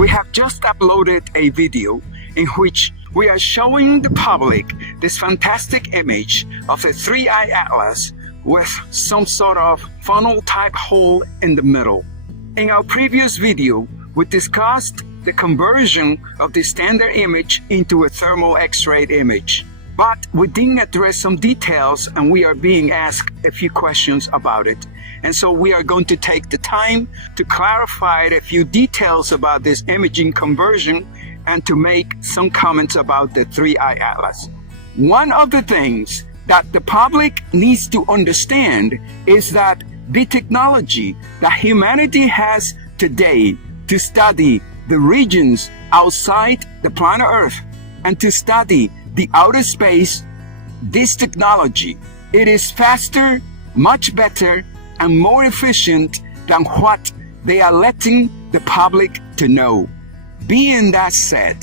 We have just uploaded a video in which we are showing the public this fantastic image of a 3-eye atlas with some sort of funnel type hole in the middle. In our previous video, we discussed the conversion of the standard image into a thermal X-ray image. But we didn't address some details, and we are being asked a few questions about it. And so we are going to take the time to clarify a few details about this imaging conversion and to make some comments about the 3-eye atlas. One of the things that the public needs to understand is that the technology that humanity has today to study the regions outside the planet Earth and to study the outer space, this technology, it is faster, much better, and more efficient than what they are letting the public to know. Being that said,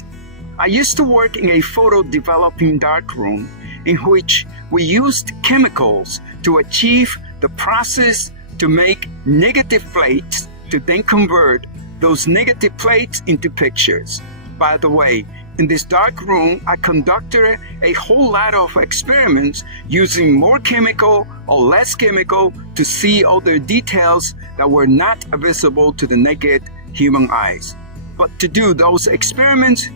I used to work in a photo developing darkroom in which we used chemicals to achieve the process to make negative plates to then convert those negative plates into pictures. By the way, in this dark room, I conducted a whole lot of experiments using more chemical or less chemical to see other details that were not visible to the naked human eyes. But to do those experiments,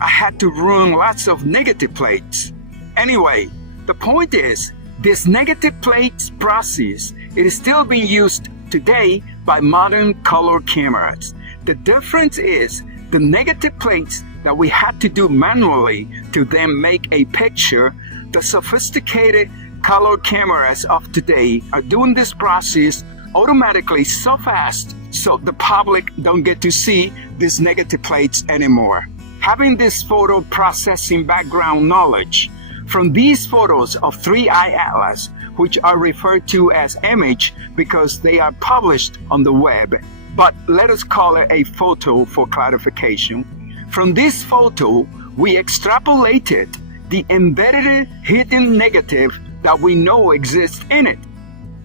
I had to run lots of negative plates. Anyway, the point is, this negative plates process, it is still being used today by modern color cameras. The difference is the negative plates that we had to do manually to then make a picture. The sophisticated color cameras of today are doing this process automatically so fast so the public don't get to see these negative plates anymore. Having this photo processing background knowledge from these photos of 3-eye atlas, which are referred to as image because they are published on the web, but let us call it a photo for clarification. From this photo, we extrapolated the embedded hidden negative that we know exists in it.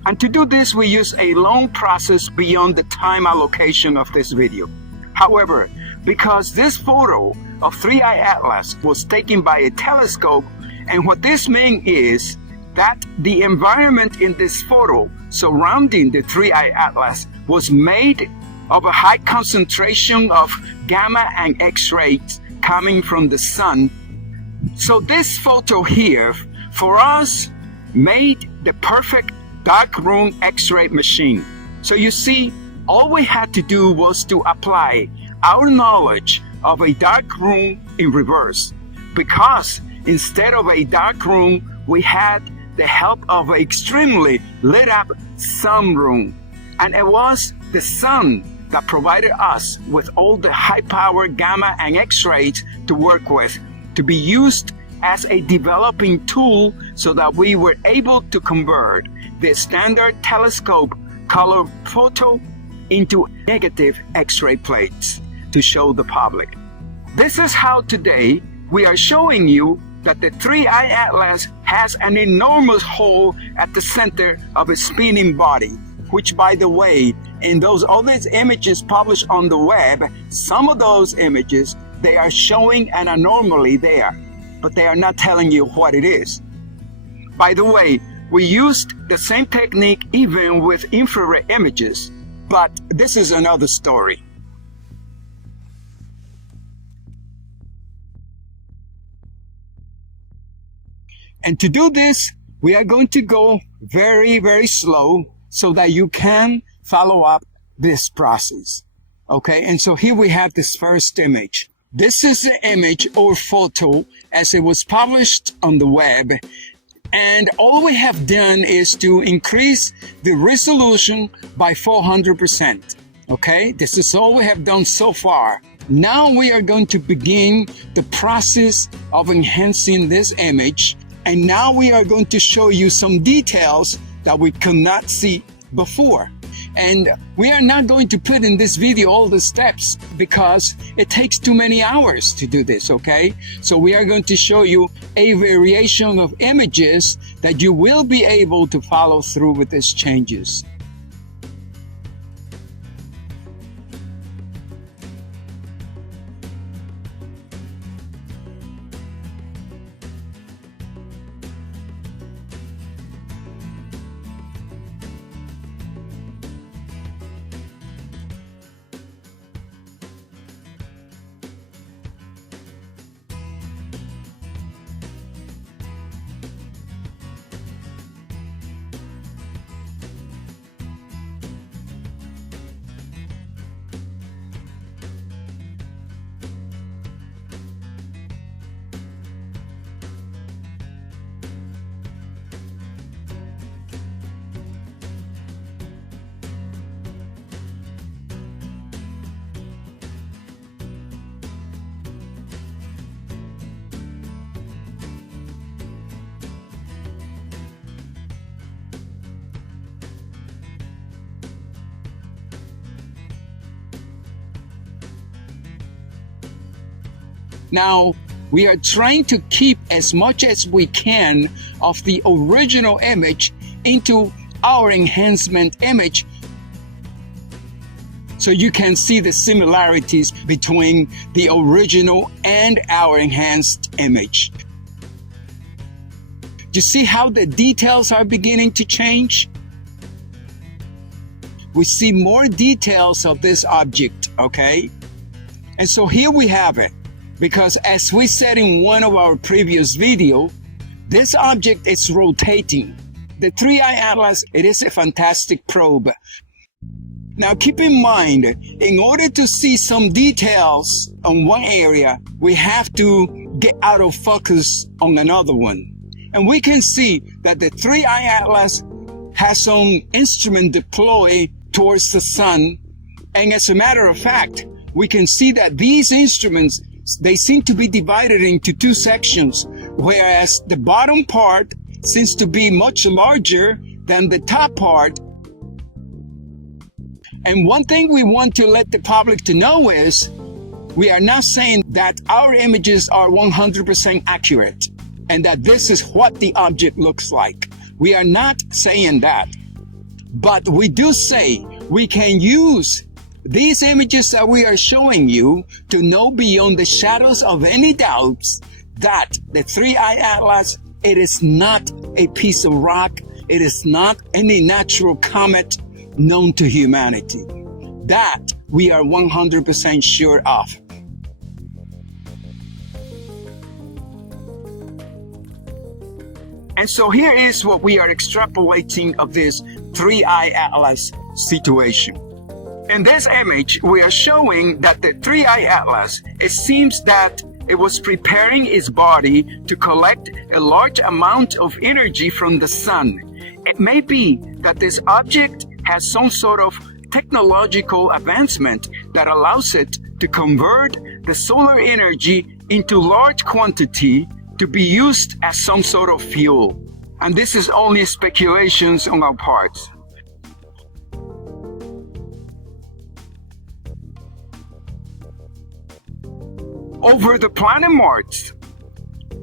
And to do this, we use a long process beyond the time allocation of this video. However, because this photo of 3-eye atlas was taken by a telescope, and what this means is that the environment in this photo surrounding the 3-eye atlas was made of a high concentration of gamma and X-rays coming from the sun. So this photo here, for us, made the perfect darkroom X-ray machine. So you see, all we had to do was to apply our knowledge of a dark room in reverse. Because instead of a dark room, we had the help of an extremely lit up sun room. And it was the sun that provided us with all the high power gamma and X-rays to work with, to be used as a developing tool so that we were able to convert the standard telescope color photo into negative X-ray plates to show the public. This is how today we are showing you that the 3-eye atlas has an enormous hole at the center of a spinning body, which, by the way, in those other images published on the web, some of those images, they are showing an anomaly there, but they are not telling you what it is. By the way, we used the same technique even with infrared images, but this is another story. And to do this, we are going to go very, very slow so that you can follow up this process. Okay, and so here we have this first image. This is the image or photo as it was published on the web. And all we have done is to increase the resolution by 400%. Okay, this is all we have done so far. Now we are going to begin the process of enhancing this image. And now we are going to show you some details that we could not see before. And we are not going to put in this video all the steps because it takes too many hours to do this, okay? So we are going to show you a variation of images that you will be able to follow through with these changes. Now, we are trying to keep as much as we can of the original image into our enhancement image so you can see the similarities between the original and our enhanced image. You see how the details are beginning to change? We see more details of this object, okay? And so here we have it, because as we said in one of our previous videos, this object is rotating. The 3i Atlas, it is a fantastic probe. Now keep in mind, in order to see some details on one area, we have to get out of focus on another one. And we can see that the 3i Atlas has some instrument deployed towards the sun. And as a matter of fact, we can see that these instruments, they seem to be divided into two sections, whereas the bottom part seems to be much larger than the top part. And one thing we want to let the public to know is, we are not saying that our images are 100% accurate and that this is what the object looks like. We are not saying that. But we do say we can use these images that we are showing you to know beyond the shadows of any doubts that the 3i Atlas, it is not a piece of rock. It is not any natural comet known to humanity. That we are 100% sure of. And so here is what we are extrapolating of this 3i Atlas situation. In this image, we are showing that the 3i Atlas, it seems that it was preparing its body to collect a large amount of energy from the sun. It may be that this object has some sort of technological advancement that allows it to convert the solar energy into large quantity to be used as some sort of fuel. And this is only speculations on our part. Over the planet Mars,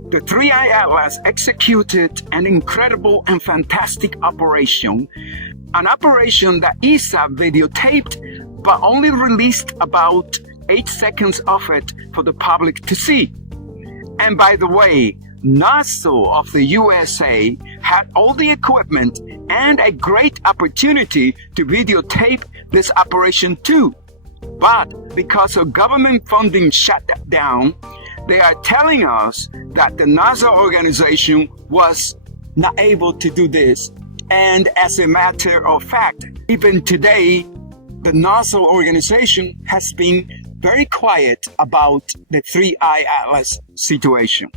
the 3i Atlas executed an incredible and fantastic operation, an operation that ESA videotaped but only released about 8 seconds of it for the public to see. And by the way, NASA of the USA had all the equipment and a great opportunity to videotape this operation too. But because of government funding shut down, they are telling us that the NASA organization was not able to do this. And as a matter of fact, even today, the NASA organization has been very quiet about the 3i Atlas situation.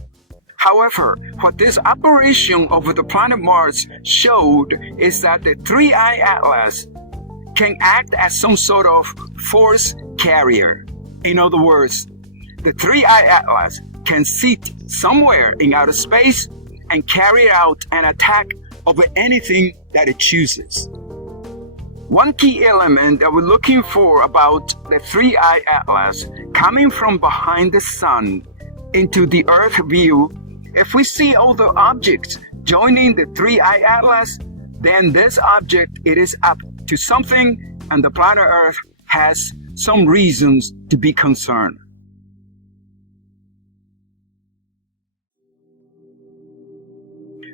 However, what this operation over the planet Mars showed is that the 3i Atlas can act as some sort of force carrier. In other words, the 3i Atlas can sit somewhere in outer space and carry out an attack over anything that it chooses. One key element that we're looking for about the 3i Atlas coming from behind the sun into the Earth view, if we see all the objects joining the 3i Atlas, then this object, it is up to something, and the planet Earth has some reasons to be concerned.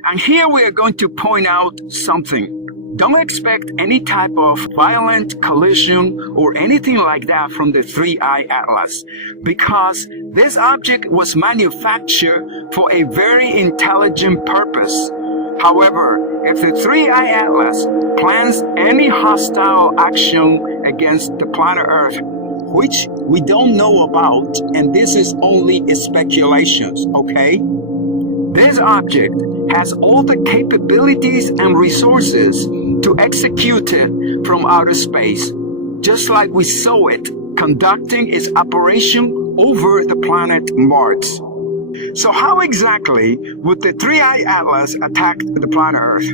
And here we are going to point out something. Don't expect any type of violent collision or anything like that from the 3i Atlas, because this object was manufactured for a very intelligent purpose. However, if the 3i Atlas plans any hostile action against the planet Earth, which we don't know about, and this is only speculations, okay? This object has all the capabilities and resources to execute it from outer space, just like we saw it conducting its operation over the planet Mars. So how exactly would the 3i Atlas attack the planet Earth?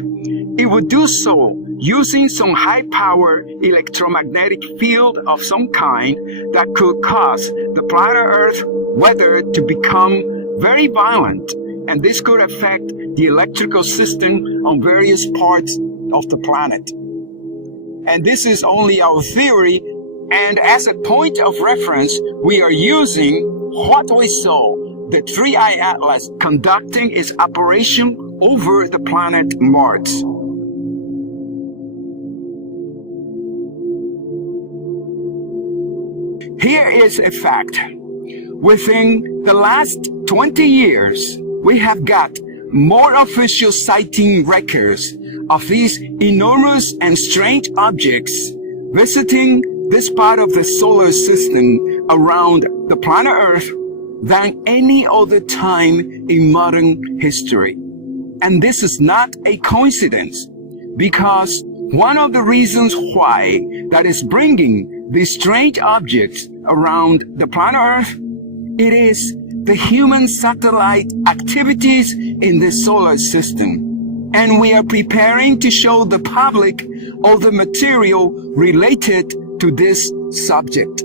It would do so using some high-power electromagnetic field of some kind that could cause the planet Earth weather to become very violent, and this could affect the electrical system on various parts of the planet. And this is only our theory, and as a point of reference, we are using what we saw, the 3I Atlas conducting its operation over the planet Mars. Here is a fact. Within the last 20 years, we have got more official sighting records of these enormous and strange objects visiting this part of the solar system around the planet Earth than any other time in modern history. And this is not a coincidence, because one of the reasons why that is bringing these strange objects around the planet Earth, it is the human satellite activities in the solar system. And we are preparing to show the public all the material related to this subject.